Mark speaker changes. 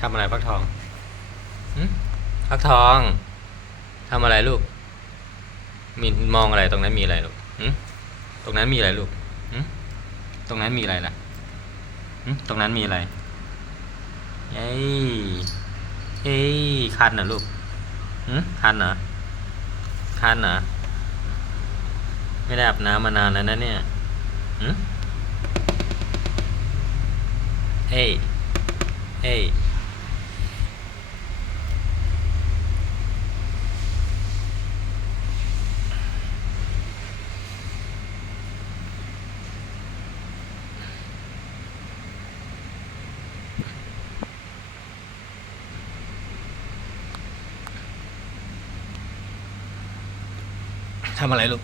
Speaker 1: ทำอะไรฟักทองหึฟักทอง ทำอะไรลูก มีมองอะไรตรงนั้นมีอะไรลูกหึตรงนั้นมีอะไรลูกหึตรงนั้นมีอะไรล่ะหึตรงนั้นมีอะไร เอ้ย เอ้ย คันเหรอลูกหึคันเหรอ คันเหรอ ไม่ได้อาบน้ำมานานแล้วนะเนี่ยหึเฮ้ยเฮ้ย ทำอะไรลูก